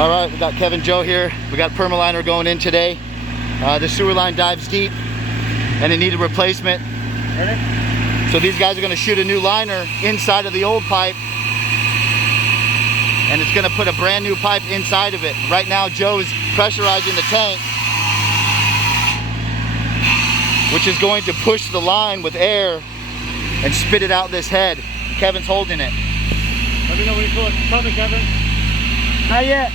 All right, we got Kevin Joe here. We got permaliner going in today. The sewer line dives deep and it needed replacement. So these guys are gonna shoot a new liner inside of the old pipe, and it's gonna put a brand new pipe inside of it. Right now, Joe is pressurizing the tank, which is going to push the line with air and spit it out this head. Kevin's holding it. Let me know when you feel it's coming, Kevin. Not yet.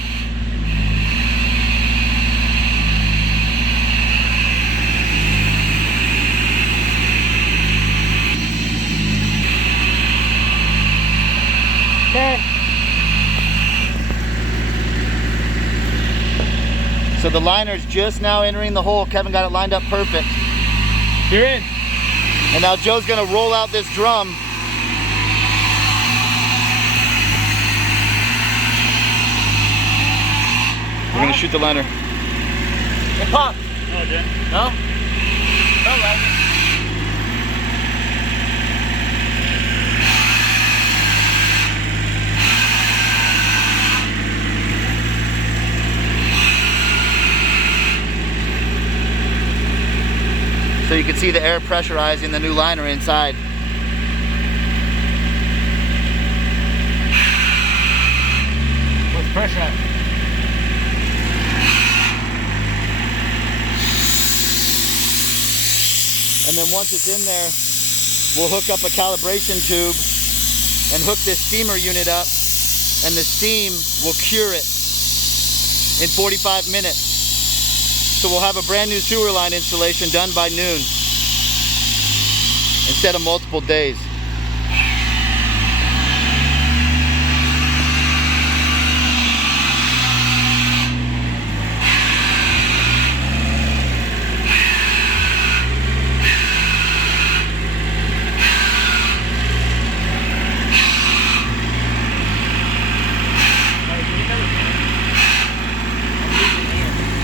Okay. So the liner's just now entering the hole. Kevin got it lined up perfect. You're in. And now Joe's gonna roll out this drum. We're gonna shoot the liner. It popped. No, it didn't. No? Felt like it. So you can see the air pressurizing the new liner inside. What's pressure at? And then once it's in there, we'll hook up a calibration tube and hook this steamer unit up, and the steam will cure it in 45 minutes. So we'll have a brand new sewer line installation done by noon instead of multiple days.